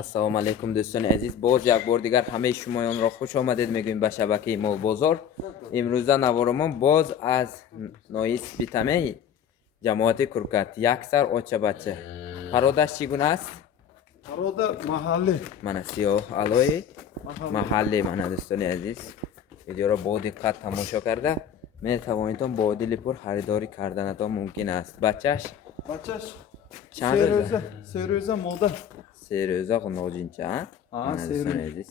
Assalomu alaykum do'stoni aziz. Boz یک بار دیگر همه شمایان را خوش آمدید میگویم به شبکه مول بازار. امروزه نوارمان باز از نویس بیتامه جماعت کرکت یک سر آچه بچه. پرودش چگونه است؟ پرودا محلی. من سیاه علوی محلی من دوستانی عزیز. ویدیو را با دقت تماشا کرده می توانید با دل پر خریداری کردنتان ممکن است. بچهش چند روزه؟ سه روزه ماده. سه روزه قناجینچه ها؟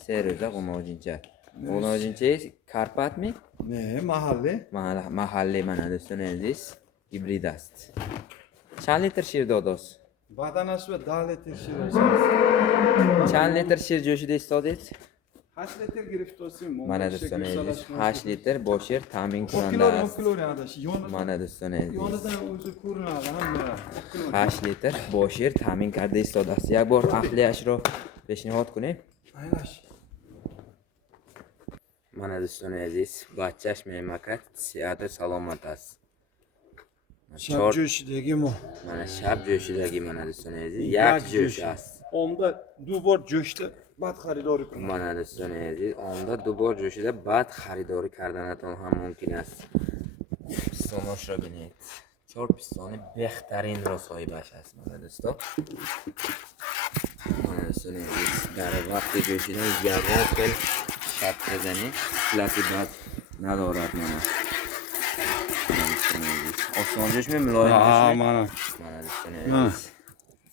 سه روزه قناجینچه. قناجینچه کارپات می؟ نه محلی. محلی من دوستان عزیز. هیبرید است. چند لیتر شیر داده است؟ بدنش به 10 لیتر شیر است. چند لیتر شیر جوشیده استادید؟ 8 لیتر گرفتیم. من دوستان عزیز 8 لیتر با شیر تامین کننده است. من دوستان عزیز 8 لیتر با شیر تامین کرده استاد است. یک بار اهلیش را پیشنهاد کنیم. من دوستان عزیز بچهش میمکد صحت سلامت است. شب جوشیدگی ما. من شب جوشیدگی من دوستان عزیز یک جوش است. عمده دو بار جوشیده بعد خریداری کنید. من دوستان عزیز عمده دو بار جوشیده بعد خریداری کردنتان هم ممکن است. پیستانش را ببینید. 4 پیستان بهترین را صاحبش است من دوستا. من دوستان عزیز در وقت جوشیدن یگان خیلی شب بزنی لطی بد ندارد من آسان جوش می ملایم من دوستان عزیز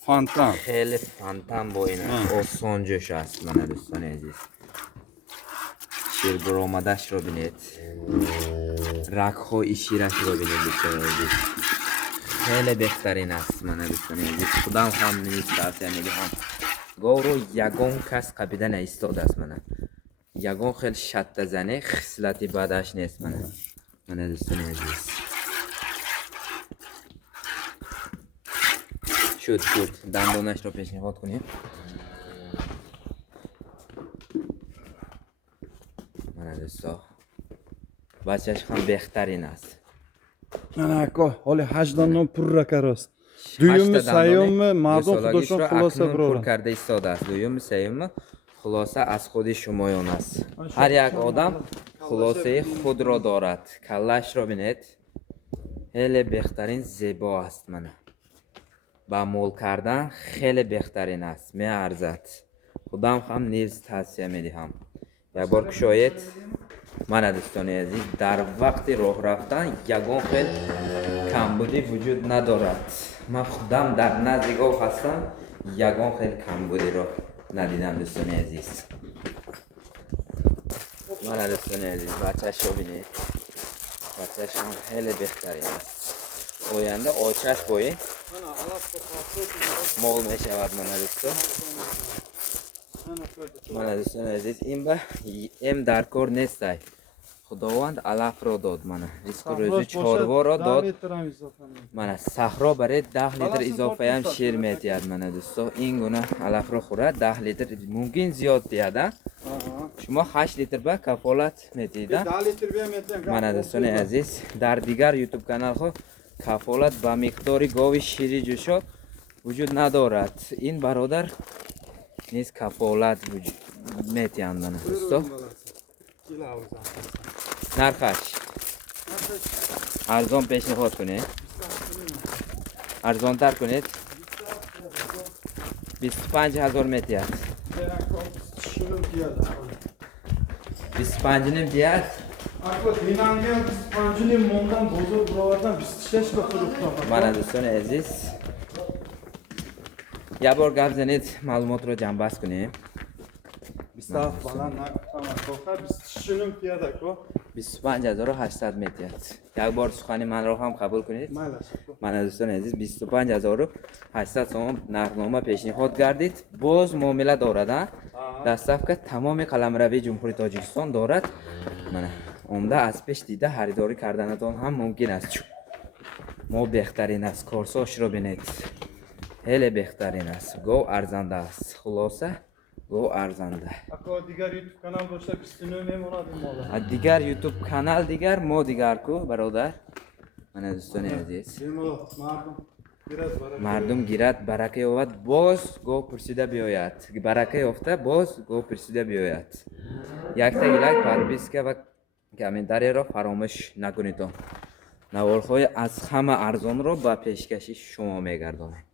فانتان خیلی فانتان با این است. آسان جوش است من دوستان عزیز. شیر برآمدش را بینید. رگ‌های شیرش را بینید دوستان عزیز. خیلی بهترین است من دوستان عزیز. خودم هم نیست توصیه می‌دهم. گاو رو یگان کس قبیده نایستاده است من. یگان خیلی شت زنه خصلتی بدش نیست من دوستان عزیز. شد دندانش را پیشنهاد کنیم. من دوستا بچهش هم بهترین است. نه حالی 8 دانه پر رکراست. دویم سیوم مردم خودشون خلاصه برارن کرده ایستاده است. دویم سیوم خلاصه از خود شمایان است. هر یک آدم خلاصه خود را دارد. کلش را بینید. خیلی بهترین زیبا است من. با مول کردن خیلی بهترین است. می ارزد. خودم هم نیز توصیه میدهم. یک بار کشایید من دوستان عزیز در وقت راه رفتن یگان خیلی کمبودی وجود ندارد. من خودم در نزد گاو هستم یگان خیلی کمبودی را ندیدم دوستان عزیز. من دوستان عزیز بچهش رو بینید. بچهش هم خیلی بهترین است. آینده آچش باید مول می شود من دوستان. من دوستان عزیز این در کار نیست. خداوند علف را داد من. ریسک روزی چهاروا را داد من. صحرا برای 10 لیتر اضافه هم شیر میتید من دوستا. این گونه علف را خورد 10 لیتر ممکن زیاد بیاده. شما 8 لیتر به کفالت میتید. من دوستان عزیز در دیگر یوتیوب کانال ها کفالت با مقدار گاو شیری جوشا وجود ندارد. این برادر نیز کفالت میتیند من دوستا. نرخش ارزان پیشنهاد کنید. ارزان تر کنید. 25,000 میتید. 25 نیم بیاد. من دوستان عزیز یک بار گپ زنید معلومات رو جنببست کنیم. 25,800 میتید. یک بار سخنی من رو هم قبول کنید. من دوستان عزیز 25,800 سوم نرخنامه پیشنهاد گردید. باز معامله دارد. دستف که تمام قلمروی جمهوری تاجیکستان دارد. من عمده از پیش دیده خریداری کردنتان هم ممکن است. ما بهترین است. کارساش رو بینید. خیلی بهترین است. گاو ارزنده است. خلاصه گاو ارزنده. دیگر یوتیوب کانال باشه 29 میموند این مال. دیگر یوتیوب کانال دیگر ما دیگر کو برادر. من دوستان عزیز. мардум гирад барака ёбад боз гов пурсида биёяд барака ёфта боз гов пурсида биёяд якта гилак подписка ва комментарийро фаромӯш накунед наволҳои аз ҳама арзонро ба пешкаши шумо мегардонем